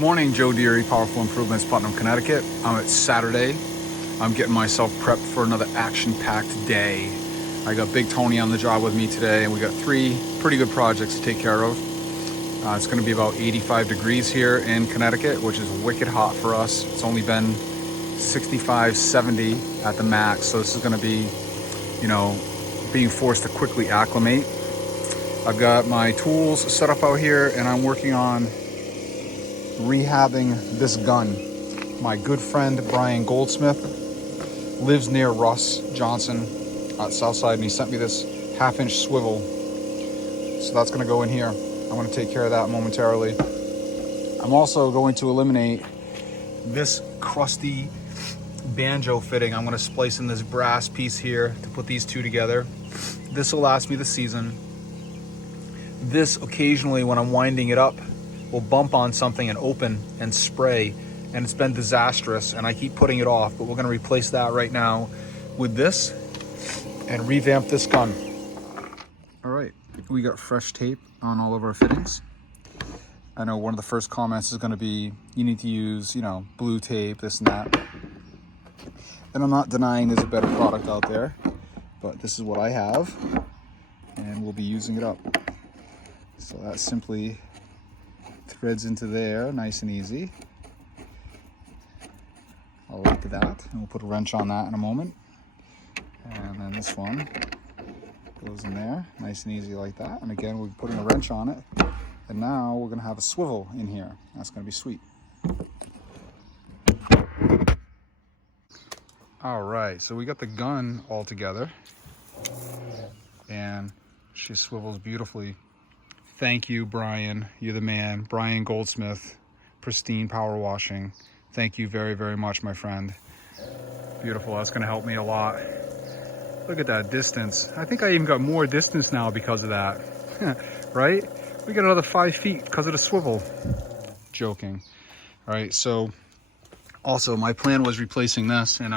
morning, Joe Deary, Powerful Improvements, Putnam, Connecticut. It's Saturday. I'm getting myself prepped for another action-packed day. I got Big Tony on the job with me today, and we got 3 pretty good projects to take care of. It's going to be about 85 degrees here in Connecticut, which is wicked hot for us. It's only been 65, 70 at the max, so this is going to be, being forced to quickly acclimate. I've got my tools set up out here, and I'm working on rehabbing this gun. My good friend Brian Goldsmith lives near Russ Johnson at Southside, and he sent me this 1/2-inch swivel. So that's going to go in here. I'm going to take care of that momentarily. I'm also going to eliminate this crusty banjo fitting. I'm going to splice in this brass piece here to put these two together. This will last me the season. This occasionally, when I'm winding it up, will bump on something and open and spray, and it's been disastrous, and I keep putting it off, but we're going to replace that right now with this and revamp this gun. All right, we got fresh tape on all of our fittings. I know one of the first comments is going to be, you need to use, blue tape, this and that. And I'm not denying there's a better product out there, but this is what I have, and we'll be using it up. So that simply threads into there, nice and easy. I'll like that, and we'll put a wrench on that in a moment. And then this one goes in there, nice and easy like that. And again, we're putting a wrench on it. And now we're gonna have a swivel in here. That's gonna be sweet. All right, so we got the gun all together, and she swivels beautifully. Thank you, Brian. You're the man. Brian Goldsmith, Pristine Power Washing. Thank you very, very much, my friend. Beautiful. That's going to help me a lot. Look at that distance. I think I even got more distance now because of that. Right? We got another 5 feet because of the swivel. Joking. All right, so also my plan was replacing this, and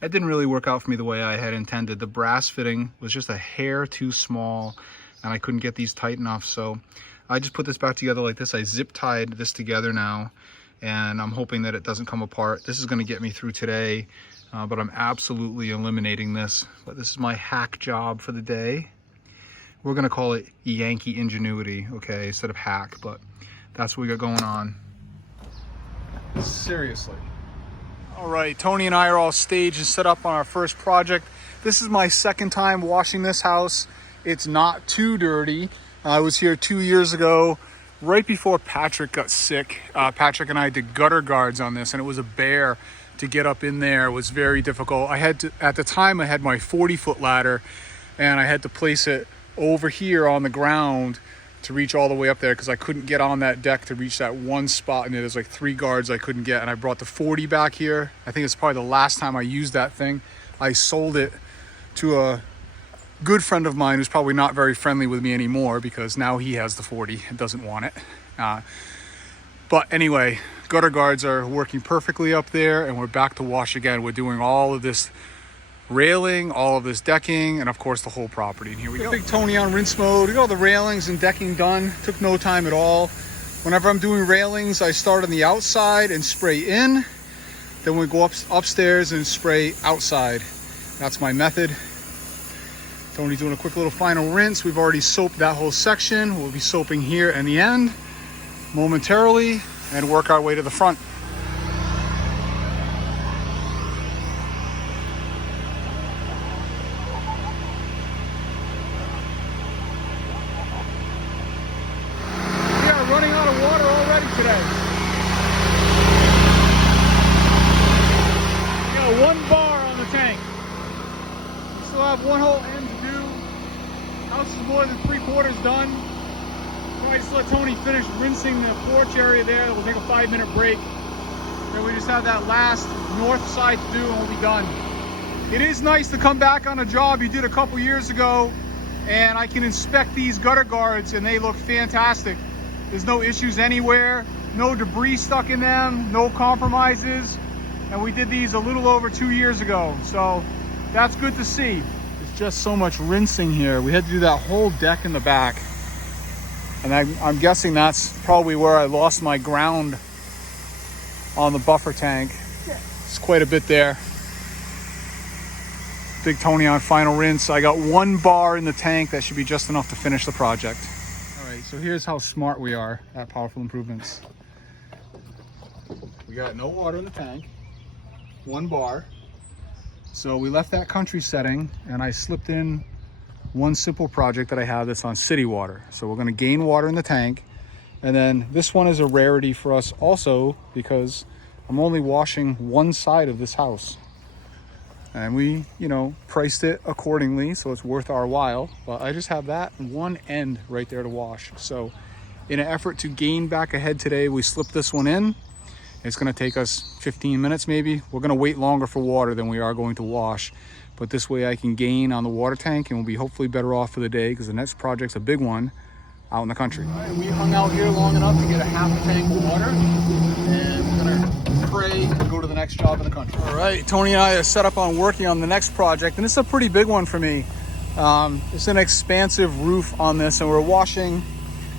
it didn't really work out for me the way I had intended. The brass fitting was just a hair too small, and I couldn't get these tight enough, so I just put this back together like this. I zip tied this together now, and I'm hoping that it doesn't come apart. This is going to get me through today, but I'm absolutely eliminating this. But this is my hack job for the day. We're going to call it Yankee Ingenuity, okay, instead of hack, but that's what we got going on. Seriously. All right, Tony and I are all staged and set up on our first project. This is my second time washing this house. It's not too dirty. I was here 2 years ago, right before Patrick got sick. Patrick and I did gutter guards on this, and it was a bear to get up in there. It was very difficult. At the time, I had my 40-foot ladder, and I had to place it over here on the ground to reach all the way up there because I couldn't get on that deck to reach that one spot, and there's like 3 guards I couldn't get. And I brought the 40 back here. I think it's probably the last time I used that thing. I sold it to a good friend of mine who's probably not very friendly with me anymore because now he has the 40 and doesn't want it. But anyway, gutter guards are working perfectly up there, and we're back to wash again. We're doing all of this railing, all of this decking, and of course the whole property. And here we go. Big Tony on rinse mode. We got all the railings and decking done. Took no time at all. Whenever I'm doing railings, I start on the outside and spray in. Then we go upstairs and spray outside. That's my method. Tony's doing a quick little final rinse. We've already soaped that whole section. We'll be soaping here in the end momentarily and work our way to the front. We are running out of water already today. We got 1 bar on the tank. We still have 1 whole end to do. House is more than 3/4 done. So I just let Tony finish rinsing the porch area there. We'll take a 5-minute break. And we just have that last north side to do, and we'll be done. It is nice to come back on a job you did a couple years ago, and I can inspect these gutter guards, and they look fantastic. There's no issues anywhere, no debris stuck in them, no compromises. And we did these a little over 2 years ago. So that's good to see. There's just so much rinsing here. We had to do that whole deck in the back. And I'm guessing that's probably where I lost my ground on the buffer tank. It's quite a bit there. Big Tony on final rinse. I got 1 bar in the tank. That should be just enough to finish the project. All right, so here's how smart we are at Powerful Improvements. We got no water in the tank, 1 bar. So we left that country setting and I slipped in one simple project that I have that's on city water. So we're gonna gain water in the tank. And then this one is a rarity for us also because I'm only washing one side of this house. And we, priced it accordingly, so it's worth our while. But I just have that one end right there to wash. So in an effort to gain back ahead today, we slipped this one in. It's gonna take us 15 minutes maybe. We're gonna wait longer for water than we are going to wash. But this way I can gain on the water tank and we'll be hopefully better off for the day because the next project's a big one out in the country. All right, we hung out here long enough to get a half a tank of water. And we're gonna pray and go to the next job in the country. All right, Tony and I are set up on working on the next project, and it's a pretty big one for me. It's an expansive roof on this, and we're washing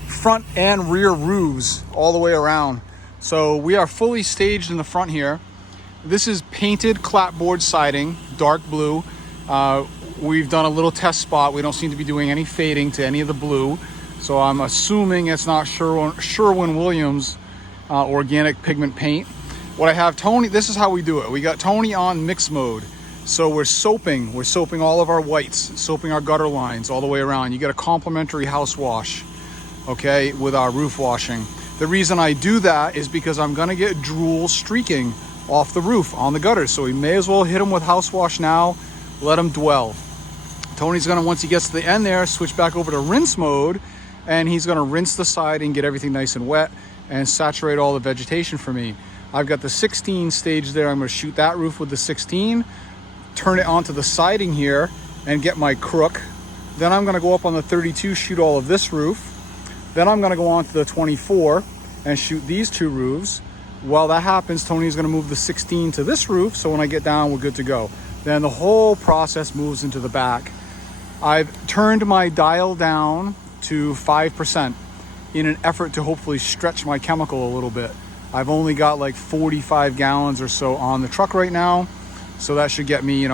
front and rear roofs all the way around. So we are fully staged in the front here. This is painted clapboard siding, dark blue. We've done a little test spot. We don't seem to be doing any fading to any of the blue. So I'm assuming it's not Sherwin-Williams organic pigment paint. What I have Tony, this is how we do it. We got Tony on mix mode. So we're soaping all of our whites, soaping our gutter lines all the way around. You get a complimentary house wash, okay, with our roof washing. The reason I do that is because I'm gonna get drool streaking off the roof on the gutters. So we may as well hit them with house wash now, let them dwell. Tony's gonna, once he gets to the end there, switch back over to rinse mode, and he's gonna rinse the siding, get everything nice and wet, and saturate all the vegetation for me. I've got the 16 stage there. I'm gonna shoot that roof with the 16, turn it onto the siding here, and get my crook. Then I'm gonna go up on the 32, shoot all of this roof. Then I'm gonna go on to the 24 and shoot these 2 roofs. While that happens, Tony's gonna move the 16 to this roof, so when I get down, we're good to go. Then the whole process moves into the back. I've turned my dial down to 5% in an effort to hopefully stretch my chemical a little bit. I've only got like 45 gallons or so on the truck right now. So that should get me,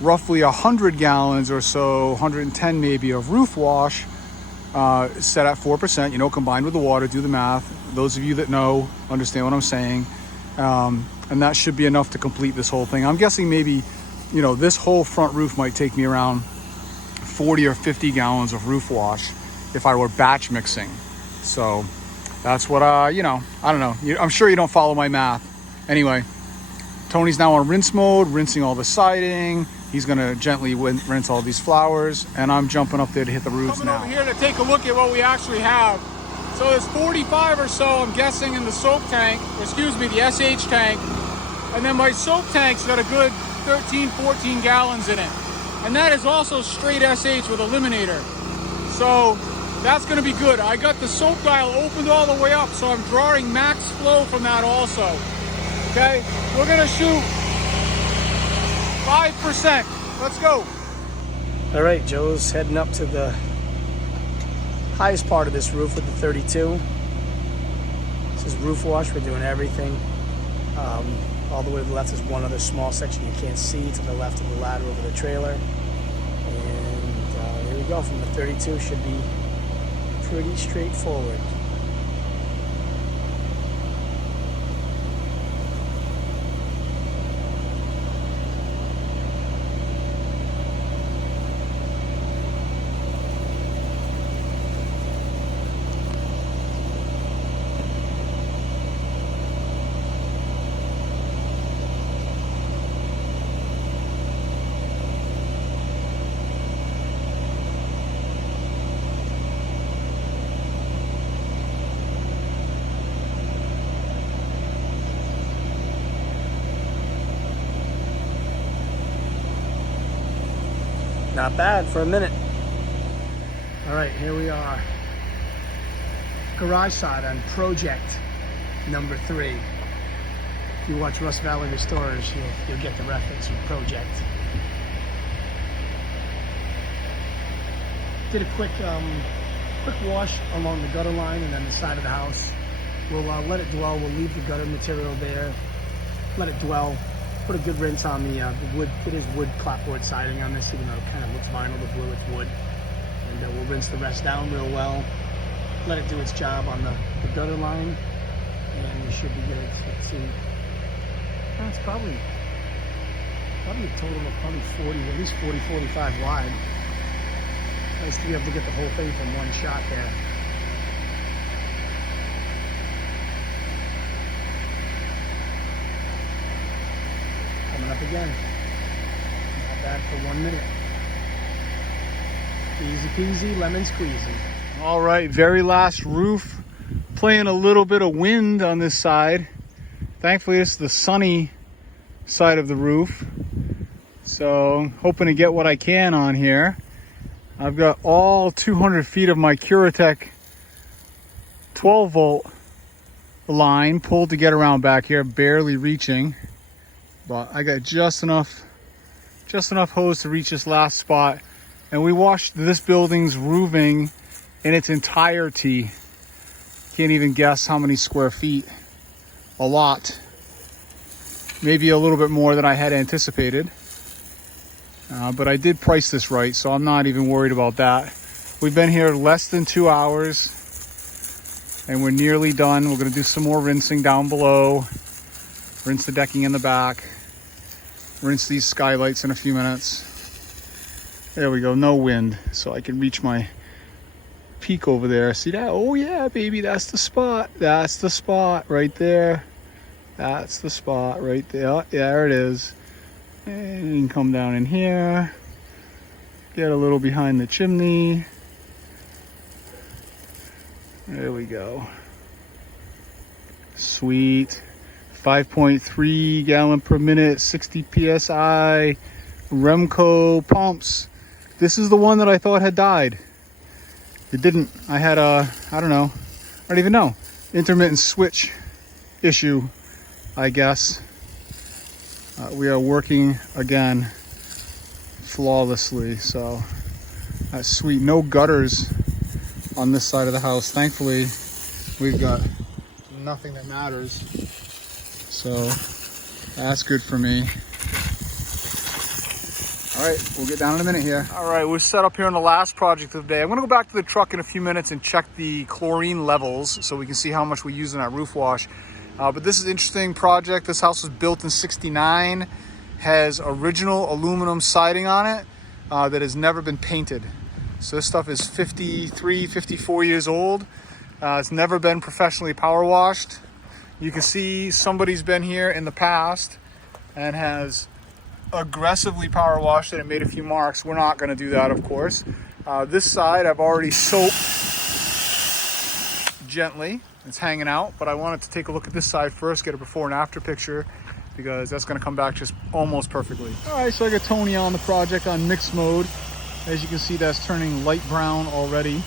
roughly 100 gallons or so, 110 maybe of roof wash, set at 4%, combined with the water, do the math. Those of you that know, understand what I'm saying. And that should be enough to complete this whole thing. I'm guessing maybe, this whole front roof might take me around 40 or 50 gallons of roof wash if I were batch mixing. So that's what, I don't know. I'm sure you don't follow my math. Anyway, Tony's now on rinse mode, rinsing all the siding. He's gonna gently rinse all these flowers, and I'm jumping up there to hit the roofs now. Coming over here to take a look at what we actually have. So there's 45 or so, I'm guessing, in the soap tank, the SH tank. And then my soap tank's got a good 13, 14 gallons in it. And that is also straight SH with eliminator. So that's gonna be good. I got the soap dial opened all the way up, so I'm drawing max flow from that also. Okay, we're gonna shoot 5%. Let's go. All right, Joe's heading up to the highest part of this roof with the 32. This is roof wash. We're doing everything. All the way to the left is one other small section you can't see to the left of the ladder over the trailer. And here we go. From the 32 should be pretty straightforward. Not bad for a minute. All right, here we are. Garage side on project number 3. If you watch Rust Valley Restorers, you'll get the reference from project. Did a quick wash along the gutter line and then the side of the house. We'll let it dwell. We'll leave the gutter material there. Let it dwell. Put a good rinse on the wood. It is wood clapboard siding on this, even though it kind of looks vinyl. The blue, it's wood. And we'll rinse the rest down real well. Let it do its job on the gutter line, and we should be good. Let's see. That's probably a total of probably 40, at least 40, 45 wide. Nice to be able to get the whole thing from one shot there. Coming up again. Not bad for 1 minute. Easy peasy, lemon squeezy. All right, very last roof. Playing a little bit of wind on this side. Thankfully, it's the sunny side of the roof. So, hoping to get what I can on here. I've got all 200 feet of my Curatech 12 volt line pulled to get around back here, barely reaching. But I got just enough hose to reach this last spot. And we washed this building's roofing in its entirety. Can't even guess how many square feet. A lot. Maybe a little bit more than I had anticipated. But I did price this right, so I'm not even worried about that. We've been here less than 2 hours, and we're nearly done. We're gonna do some more rinsing down below. Rinse the decking in the back. Rinse these skylights in a few minutes. There we go, no wind, so I can reach my peak over there. See that? Oh yeah, baby, that's the spot. That's the spot right there. That's the spot right there. Oh, yeah, there it is. And you can come down in here. Get a little behind the chimney. There we go. Sweet. 5.3 gallon per minute, 60 PSI, Remco pumps. This is the one that I thought had died. It didn't. I had a, I don't even know, intermittent switch issue, I guess. We are working again flawlessly, so that's sweet. No gutters on this side of the house. Thankfully, we've got nothing that matters, so that's good for me. All right, we'll get down in a minute here. All right, we're set up here on the last project of the day. I'm gonna go back to the truck in a few minutes and check the chlorine levels so we can see how much we use in that roof wash. But this is an interesting project. This house was built in '69, has original aluminum siding on it that has never been painted. So this stuff is 53, 54 years old. It's never been professionally power washed. You can see somebody's been here in the past and has aggressively power washed it and made a few marks. We're not going to do that, of course. This side I've already soaped gently. It's hanging out, but I wanted to take a look at this side first, get a before and after picture, because that's going to come back just almost perfectly. All right, so I got Tony on the project on mixed mode. As you can see, that's turning light brown already.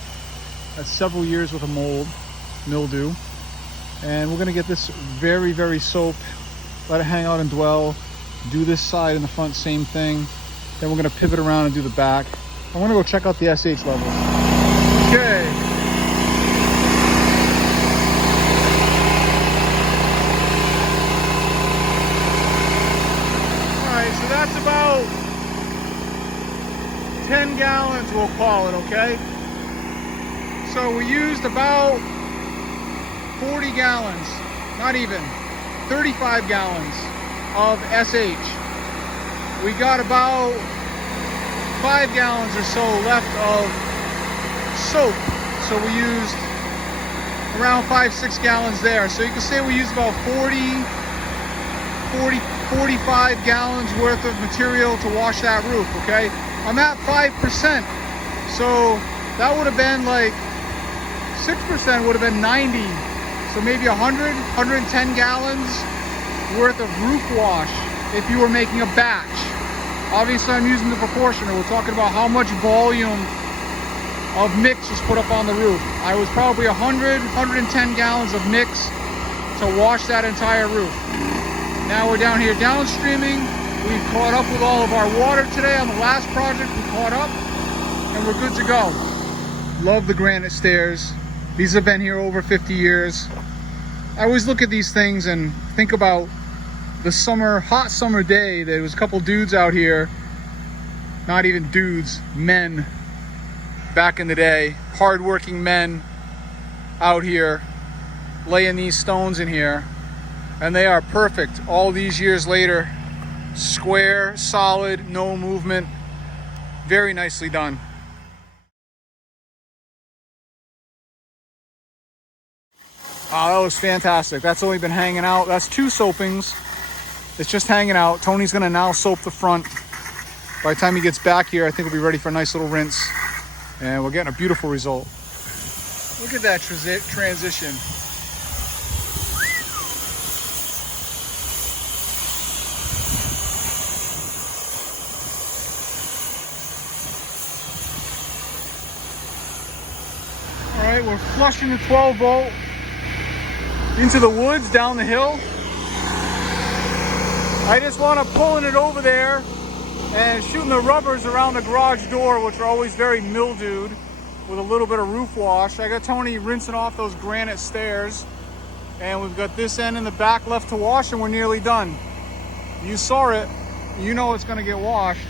That's several years with a mildew. And we're going to get this very, very soaped, let it hang out and dwell. Do this side in the front, same thing. Then we're going to pivot around and do the back. I'm going to go check out the SH levels. Okay. So that's about 10 gallons, we'll call it, okay? So we used about 40 gallons, not even, 35 gallons of SH. We got about 5 gallons or so left of soap. So we used around 5-6 gallons there. So you can say we used about 45 gallons worth of material to wash that roof, okay? I'm at 5%, so that would have been like 6% would have been 90. So maybe 100, 110 gallons worth of roof wash if you were making a batch. Obviously, I'm using the proportioner. We're talking about how much volume of mix was put up on the roof. I was probably 100, 110 gallons of mix to wash that entire roof. Now we're down here downstreaming. We've caught up with all of our water today. On the last project, we caught up and we're good to go. Love the granite stairs. These have been here over 50 years. I always look at these things and think about the summer, hot summer day. There was a couple dudes out here, not even dudes, men back in the day, hardworking men out here laying these stones in here, and they are perfect all these years later. Square, solid, no movement, very nicely done. Oh, that was fantastic. That's only been hanging out. That's 2 soapings. It's just hanging out. Tony's gonna now soap the front. By the time he gets back here, I think we'll be ready for a nice little rinse. And we're getting a beautiful result. Look at that transition. All right, we're flushing the 12 volt into the woods down the hill. I just want to pulling it over there and shooting the rubbers around the garage door, which are always very mildewed, with a little bit of roof wash. I got Tony rinsing off those granite stairs, and we've got this end in the back left to wash, and we're nearly done. You saw it, you know it's going to get washed.